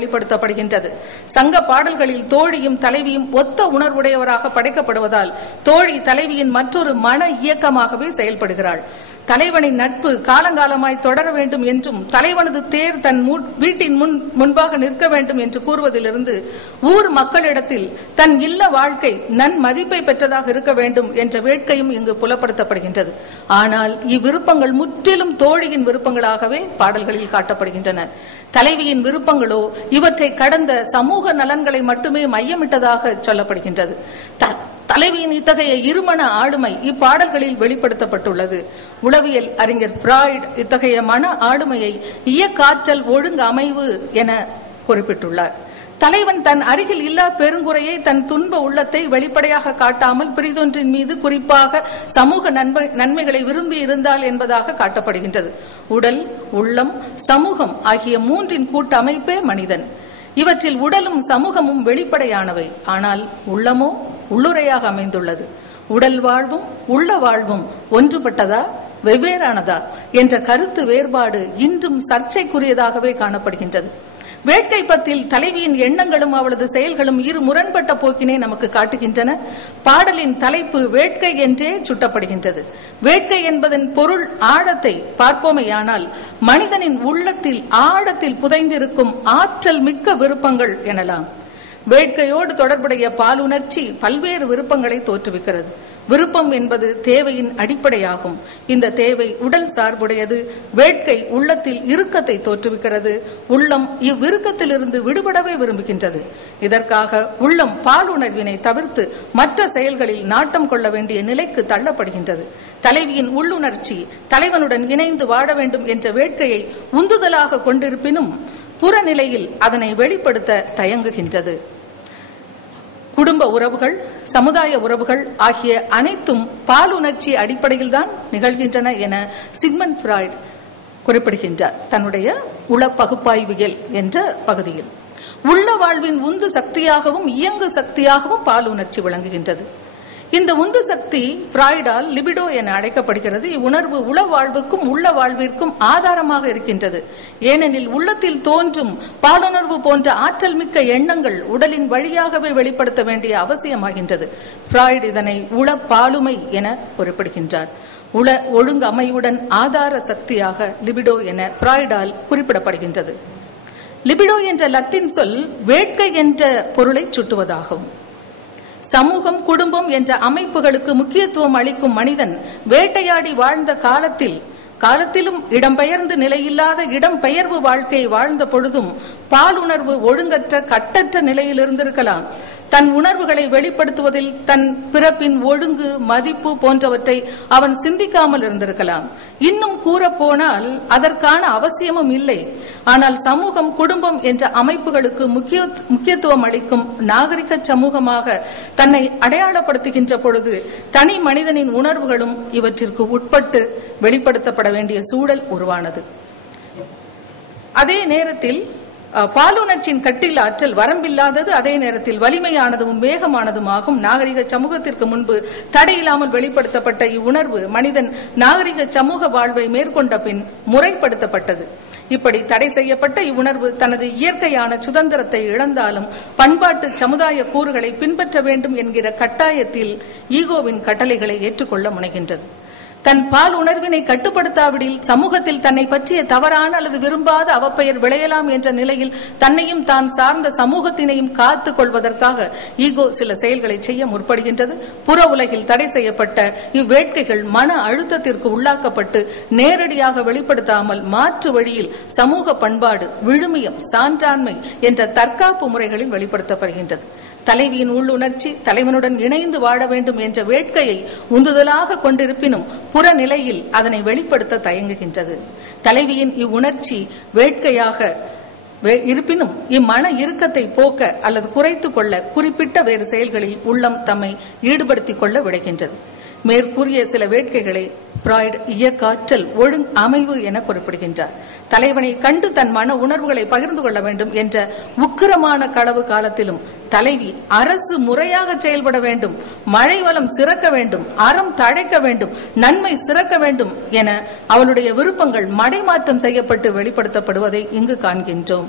வெளிப்படுத்தப்படுகின்றது. சங்க பாடல்களில் தோழியும் தலைவியும் ஒத்த உணர்வுடையவராக படைக்கப்படுவதால் தோழி தலைவியின் மற்றொரு மன இயக்கமாகவே செயல்படுகிறாள். தலைவனின் நட்பு காலங்காலமாய் தொடர வேண்டும் என்றும் தலைவனது தேர் தன் மு- வீட்டின் முன் முன்பாக நிற்க வேண்டும் என்று கூறுவதிலிருந்து ஊர் மக்களிடத்தில் தன் இல்ல வாழ்க்கை நன் மதிப்பை பெற்றதாக இருக்க வேண்டும் என்ற வேட்கையும் இங்கு புலப்படுத்தப்படுகின்றது. ஆனால் இவ்விருப்பங்கள் முற்றிலும் தோழியின் விருப்பங்களாகவே பாடல்களில் காட்டப்படுகின்றன. தலைவியின் விருப்பங்களோ இவற்றை கடந்த சமூக நலன்களை மட்டுமே மையமிட்டதாக சொல்லப்படுகின்றது. த- தலைவியின் இத்தகைய இருமன ஆளுமை இப்பாடல்களில் வெளிப்படுத்தப்பட்டுள்ளது. உளவியல் அறிஞர் பிராய்ட் இத்தகைய மன ஆளுமையை இயக்காற்றல் ஒழுங்கு அமைவு என குறிப்பிட்டுள்ளார். தலைவன் தன் அருகில் இல்லா பெருங்குறையை தன் துன்ப உள்ளத்தை வெளிப்படையாக காட்டாமல் பிரிதொன்றின் மீது குறிப்பாக சமூக நன்மை நன்மைகளை விரும்பி இருந்தால் என்பதாக காட்டப்படுகின்றது. உடல் உள்ளம் சமூகம் ஆகிய மூன்றின் கூட்டமைப்பே மனிதன். இவற்றில் உடலும் சமூகமும் வெளிப்படையானவை. ஆனால் உள்ளமோ உள்ளுரையாக அமைந்துள்ளது. உடல் வாழ்வும் உள்ள வாழ்வும் ஒன்றுபட்டதா வெவ்வேறானதா என்ற கருத்து வேறுபாடு இன்றும் சர்ச்சைக்குரியதாகவே காணப்படுகின்றது. வேட்கை பத்தில் தலைவியின் எண்ணங்களும் அவளது செயல்களும் இரு முரண்பட்ட போக்கினை நமக்கு காட்டுகின்றன. பாடலின் தலைப்பு வேட்கை என்றே சுட்டப்படுகின்றது. வேட்கை என்பதன் பொருள் ஆழத்தை பார்ப்போமேயானால் மனிதனின் உள்ளத்தில் ஆழத்தில் புதைந்திருக்கும் ஆற்றல் மிக்க விருப்பங்கள் எனலாம். வேட்கையோடு தொடர்புடைய பாலுணர்ச்சி பல்வேறு விருப்பங்களை தோற்றுவிக்கிறது. விருப்பம் என்பது தேவையின் அடிப்படையாகும். இந்த தேவை உடல் சார்புடையது. வேட்கை உள்ளத்தில் இறுக்கத்தை தோற்றுவிக்கிறது. உள்ளம் இவ்விருக்கத்திலிருந்து விடுபடவே விரும்புகின்றது. இதற்காக உள்ளம் பாலுணர்வினை தவிர்த்து மற்ற செயல்களில் நாட்டம் கொள்ள வேண்டிய நிலைக்கு தள்ளப்படுகின்றது. தலைவியின் உள்ளுணர்ச்சி தலைவனுடன் இணைந்து வாழ வேண்டும் என்ற வேட்கையை உந்துதலாக கொண்டிருப்பினும் புறநிலையில் அதனை வெளிப்படுத்த தயங்குகின்றது. குடும்ப உறவுகள் சமுதாய உறவுகள் ஆகிய அனைத்தும் பாலுணர்ச்சி அடிப்படையில்தான் நிகழ்கின்றன என சிக்மன் ஃப்ராய்ட் குறிப்பிடுகின்றார். தன்னுடைய உள பகுப்பாய்வியல் என்ற பகுதியில். உள்ள வாழ்வின் உந்து சக்தியாகவும் இயங்கு சக்தியாகவும் பாலுணர்ச்சி விளங்குகின்றது. இந்த உந்து சக்தி ஃப்ராய்டால் லிபிடோ என அழைக்கப்படுகிறது. இவ்வுணர்வு உள வாழ்வுக்கும் உள்ள வாழ்விற்கும் ஆதாரமாக இருக்கின்றது. ஏனெனில் உள்ளத்தில் தோன்றும் பாலுணர்வு போன்ற ஆற்றல் மிக்க எண்ணங்கள் உடலின் வழியாகவே வெளிப்படுத்த வேண்டிய அவசியமாகின்றது. ஃப்ராய்டு இதனை உள பாலுமை என குறிப்பிடுகின்றார். உள ஒழுங்கமையுடன் ஆதார சக்தியாக லிபிடோ என ஃப்ராய்டால் குறிப்பிடப்படுகின்றது. லிபிடோ என்ற லத்தின் சொல் வேட்கை என்ற பொருளை சுட்டுவதாகும். சமூகம் குடும்பம் என்ற அமைப்புகளுக்கு முக்கியத்துவம் அளிக்கும் மனிதன் வேட்டையாடி வாழ்ந்த காலத்தில் காலத்திலும் இடம்பெயர்ந்து நிலையில்லாத இடம்பெயர்வு வாழ்க்கையை வாழ்ந்த பொழுதும் பாலுணர்வு ஒழுங்கற்ற கட்டற்ற நிலையில் இருந்திருக்கலாம். தன் உணர்வுகளை வெளிப்படுத்துவதில் தன் பிறப்பின் ஒழுங்கு மதிப்பு போன்றவற்றை அவன் சிந்திக்காமல் இருந்திருக்கலாம். இன்னும் கூற போனால் அதற்கான அவசியமும் இல்லை. ஆனால் சமூகம் குடும்பம் என்ற அமைப்புகளுக்கு முக்கிய முக்கியத்துவம் அளிக்கும் நாகரிக சமூகமாக தன்னை அடையாளப்படுத்துகின்ற பொழுது தனி மனிதனின் உணர்வுகளும் இவற்றிற்கு உட்பட்டு வெளிப்படுத்தப்பட வேண்டிய சூழல் உருவானது. அதே நேரத்தில் பாலுணர்ச்சியின் கட்டில் ஆற்றல் வரம்பில்லாதது அதே நேரத்தில் வலிமையானதும் வேகமானதுமாகும். நாகரிக சமூகத்திற்கு முன்பு தடையில்லாமல் வெளிப்படுத்தப்பட்ட இவ்வுணர்வு மனிதன் நாகரிக சமூக வாழ்வை மேற்கொண்ட பின் முறைப்படுத்தப்பட்டது. இப்படி தடை செய்யப்பட்ட இவ்வுணர்வு தனது இயற்கையான சுதந்திரத்தை இழந்தாலும் பண்பாட்டு சமுதாய கூறுகளை பின்பற்ற வேண்டும் என்கிற கட்டாயத்தில் ஈகோவின் கட்டளைகளை ஏற்றுக்கொள்ள முனைகின்றது. தன் பால் உணர்வினை கட்டுப்படுத்தாவிடில் சமூகத்தில் தன்னை பற்றிய தவறான அல்லது விரும்பாத அவப்பெயர் விளையலாம் என்ற நிலையில் தன்னையும் தான் சார்ந்த சமூகத்தினையும் காத்துக் கொள்வதற்காக ஈகோ சில செயல்களை செய்ய முற்படுகின்றது. புற உலகில் தடை செய்யப்பட்ட இவ்வேட்கைகள் மன அழுத்தத்திற்கு உள்ளாக்கப்பட்டு நேரடியாக வெளிப்படுத்தாமல் மாற்று வழியில் சமூக பண்பாடு விழுமியம் சான்றாண்மை என்ற தற்காப்பு முறைகளில் வெளிப்படுத்தப்படுகின்றது. தலைவியின் உள்ளுணர்ச்சி தலைவனுடன் இணைந்து வாழ வேண்டும் என்ற வேட்கையை உந்துதலாக கொண்டிருப்பினும் புறநிலையில் அதனை வெளிப்படுத்த தயங்குகின்றது. தலைவியின் இவ்வுணர்ச்சி வேட்கையாக இருப்பினும் இம்மன இறுக்கத்தை போக்க அல்லது குறைத்துக் கொள்ள குறிப்பிட்ட வேறு செயல்களில் உள்ளம் தம்மை ஈடுபடுத்திக் கொள்ள விடுகின்றது மேற்கூறிய சில வேட்கைகளை ஃப்ராய்டு இயக்காற்றல் ஒழுங் அமைவு என குறிப்பிடுகின்றார். தலைவனை கண்டு தன் மன உணர்வுகளை பகிர்ந்து கொள்ள வேண்டும் என்ற உக்கிரமான களவு காலத்திலும் தலைவி அரசு முறையாக செயல்பட வேண்டும் மழை வளம் சிறக்க வேண்டும் அறம் தழைக்க வேண்டும் நன்மை சிறக்க வேண்டும் என அவளுடைய விருப்பங்கள் மடைமாற்றம் செய்யப்பட்டு வெளிப்படுத்தப்படுவதை இங்கு காண்கின்றோம்.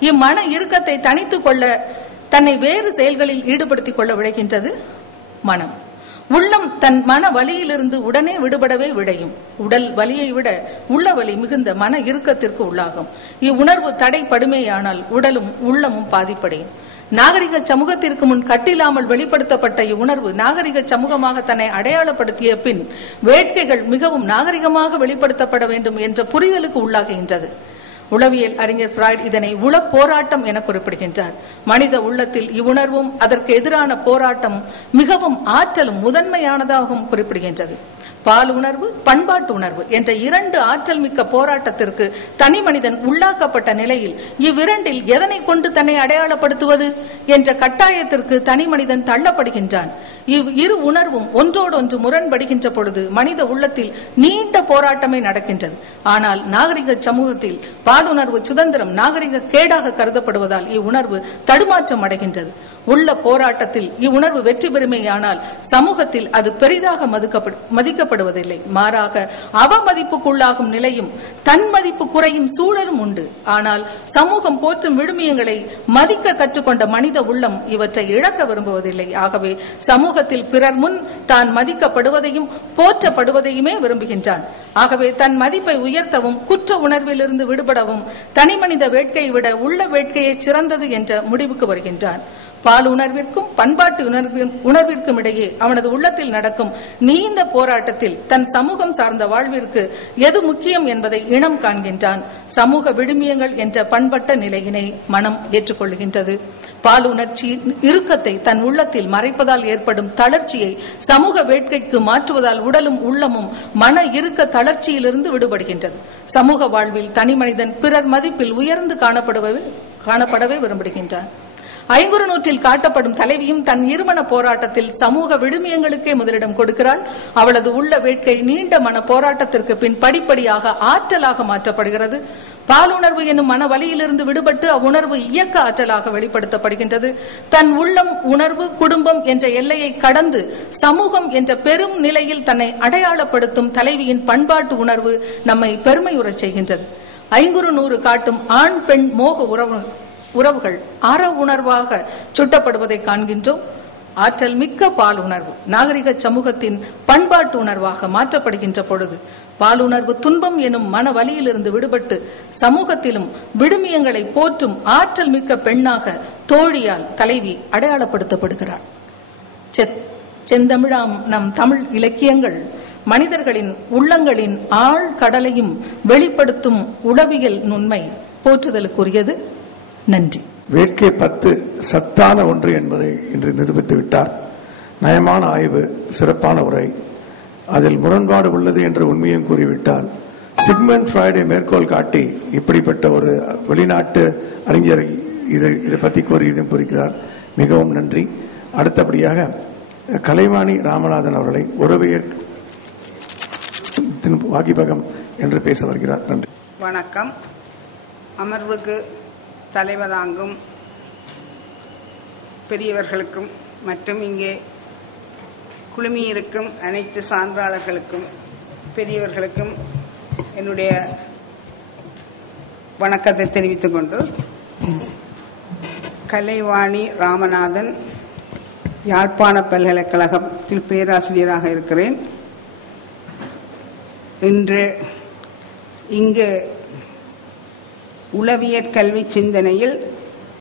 இம்மன இறுக்கத்தை தனித்துக் கொள்ள தன்னை வேறு செயல்களில் ஈடுபடுத்திக் கொள்ள விளைகின்றது மனம். உள்ளம் தன் மன வலியிலிருந்து உடனே விடுபடவே விடையும். உடல் வலியை விட உள்ள வலி மிகுந்த மன இறுக்கத்திற்கு உள்ளாகும். இவ்வுணர்வு தடைப்படுமேயானால் உடலும் உள்ளமும் பாதிப்படையும். நாகரிக சமூகத்திற்கு முன் கட்டில்லாமல் வெளிப்படுத்தப்பட்ட இவ்வுணர்வு நாகரிக சமூகமாக தன்னை அடையாளப்படுத்திய பின் வேட்கைகள் மிகவும் நாகரிகமாக வெளிப்படுத்தப்பட வேண்டும் என்ற புரிதலுக்கு உள்ளாகுகின்றது உளவியல் அறிஞர் பிராய்ட் இதனை உள போராட்டம் என குறிப்பிடுகின்றார். மனித உள்ளத்தில் இவ்வுணர்வும் அதற்கு எதிரான போராட்டம் மிகவும் ஆற்றலும் முதன்மையானதாகவும் குறிப்பிடுகின்றது. பால் உணர்வு பண்பாட்டு உணர்வு என்ற இரண்டு ஆற்றல் மிக்க போராட்டத்திற்கு தனி மனிதன் உள்ளாக்கப்பட்ட நிலையில் இவ்விரண்டில் எதனை கொண்டு தன்னை அடையாளப்படுத்துவது என்ற கட்டாயத்திற்கு தனி மனிதன் தள்ளப்படுகின்றான். இவ் இரு உணர்வும் ஒன்றோடொன்று முரண்படுகின்ற பொழுது மனித உள்ளத்தில் நீண்ட போராட்டமே நடக்கின்றது. ஆனால் நாகரிக சமூகத்தில் பாலுணர்வு சுதந்திரம் நாகரிக கேடாக கருதப்படுவதால் இவ்வுணர்வு தடுமாற்றம் அடைகின்றது. உள்ள போராட்டத்தில் இவ்வுணர்வு வெற்றி பெறுமையானால் சமூகத்தில் அது பெரிதாக மதிக்கப்படு- மதிக்கப்படுவதில்லை. மாறாக அவமதிப்புக்குள்ளாகும் நிலையும் தன் மதிப்பு குறையும் சூழலும் உண்டு. ஆனால் சமூகம் போற்றும் விழுமியங்களை மதிக்க கற்றுக்கொண்ட மனித உள்ளம் இவற்றை இழக்க விரும்புவதில்லை. ஆகவே சமூகத்தில் பிறர் முன் தான் மதிக்கப்படுவதையும் போற்றப்படுவதையுமே விரும்புகின்றான். ஆகவே தன் மதிப்பை உயர்த்தவும் குற்ற உணர்விலிருந்து விடுபடவும் தனிமனித வேட்கையை விட உள்ள வேட்கையே சிறந்தது என்ற முடிவுக்கு வருகின்றான். பால் உணர்விற்கும் பண்பாட்டு உணர்வின்- உணர்விற்கும் இடையே அவனது உள்ளத்தில் நடக்கும் நீண்ட போராட்டத்தில் தன் சமூகம் சார்ந்த வாழ்விற்கு எது முக்கியம் என்பதை இனம் காண்கின்றான். சமூக விழுமியங்கள் என்ற பண்பட்ட நிலையினை மனம் ஏற்றுக்கொள்கின்றது. பால் உணர்ச்சி இறுக்கத்தை தன் உள்ளத்தில் மறைப்பதால் ஏற்படும் தளர்ச்சியை சமூக வேட்கைக்கு மாற்றுவதால் உடலும் உள்ளமும் மன இறுக்க தளர்ச்சியிலிருந்து விடுபடுகின்றது. சமூக வாழ்வில் தனிமனிதன் பிறர் மதிப்பில் உயர்ந்து காணப்படுவவே காணப்படவே விரும்புகின்றான். ஐங்குறு நூற்றில் காட்டப்படும் தலைவியும் தன் இருமன போராட்டத்தில் சமூக விழுமியங்களுக்கே முதலிடம் கொடுக்கிறாள். அவளது உள்ள வேட்கை நீண்ட மன போராட்டத்திற்கு பின் படிப்படியாக ஆற்றலாக மாற்றப்படுகிறது. பாலுணர்வு என்னும் மன வலியிலிருந்து விடுபட்டு அவ்வுணர்வு இயக்க ஆற்றலாக வெளிப்படுத்தப்படுகின்றது. தன் உள்ளம் உணர்வு குடும்பம் என்ற எல்லையை கடந்து சமூகம் என்ற பெரும் நிலையில் தன்னை அடையாளப்படுத்தும் தலைவியின் பண்பாட்டு உணர்வு நம்மை பெருமையுறச் செய்கின்றது. ஐங்குறு நூறு காட்டும் ஆண் பெண் மோக உறவு உறவுகள் அற உணர்வாக சுட்டப்படுவதை காண்கின்றோம். ஆற்றல் மிக்க பால் உணர்வு நாகரிக சமூகத்தின் பண்பாட்டு உணர்வாக மாற்றப்படுகின்ற பொழுது பாலுணர்வு துன்பம் எனும் மன வலியிலிருந்து விடுபட்டு சமூகத்திலும் விடுமியங்களை போற்றும் ஆற்றல் மிக்க பெண்ணாக தோழியால் தலைவி அடையாளப்படுத்தப்படுகிறாள். செத்- செந்தமிழாம் நம் தமிழ் இலக்கியங்கள் மனிதர்களின் உள்ளங்களின் ஆழ் கடலையும் வெளிப்படுத்தும் உளவியல் நுண்மை போற்றுதலுக்குரியது. நன்றி. வேட்கை பத்து சத்தான ஒன்று என்பதை இன்று நிரூபித்து விட்டார். நயமான ஆய்வு சிறப்பான உரை. அதில் முரண்பாடு உள்ளது என்ற உண்மையும் கூறிவிட்டால் சிக்மண்ட் ஃப்ராய்டை மேற்கோள் காட்டி இப்படிப்பட்ட ஒரு வெளிநாட்டு அறிஞர் இதை இதை பற்றி கூறியதையும் குறிக்கிறார் மிகவும் நன்றி. அடுத்தபடியாக கலைவாணி ராமநாதன் அவர்களை உறவியற் வாகிபகம் என்று பேச வருகிறார். நன்றி. வணக்கம். அமர்வுக்கு தலைவராங்கும் பெரியவர்களுக்கும் மற்றும் இங்கே குழுமியிருக்கும் அனைத்து சான்றாளர்களுக்கும் பெரியவர்களுக்கும் என்னுடைய வணக்கத்தை தெரிவித்துக் கொண்டு கலைவாணி ராமநாதன் யாழ்ப்பாண பல்கலைக்கழகத்தில் பேராசிரியராக இருக்கிறேன். இன்று இங்கு உளவியற் கல்வி சிந்தனையில்